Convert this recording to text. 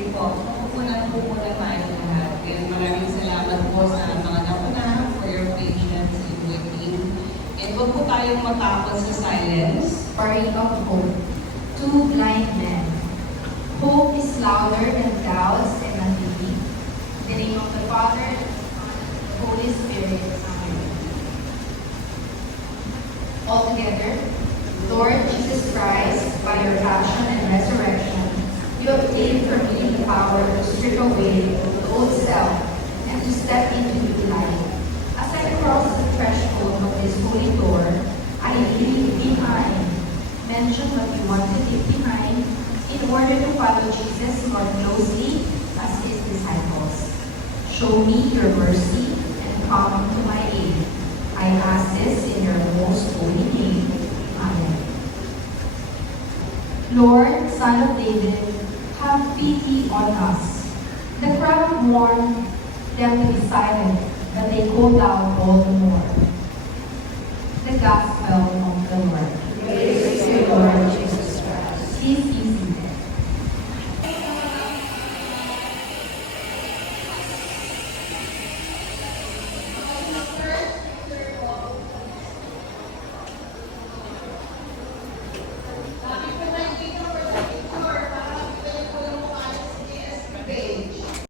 Sige po, mapupunan po muna tayo lahat. And maraming salamat po sa mga nauna for your patience in waiting. And huwag po tayong matakot sa silence. Story of hope. Two blind men. Hope is louder than doubts and unbelief. In the name of the Father, and of the Son, and of the Holy Spirit. Amen. All together, Lord Jesus Christ, by your passion and resurrection, you obtained for me the power to strip away the old self and to step into new life. As I cross the threshold of this holy door, I leave behind, mention what you want to leave behind, in order to follow Jesus more closely as his disciples. Show me your mercy and come to my aid. I ask this in your most holy name. Amen. Lord, Son of David, have pity on us. The crowd warned them to be silent, but they called out all the more. The Gospel of the Lord. Praise to you, Lord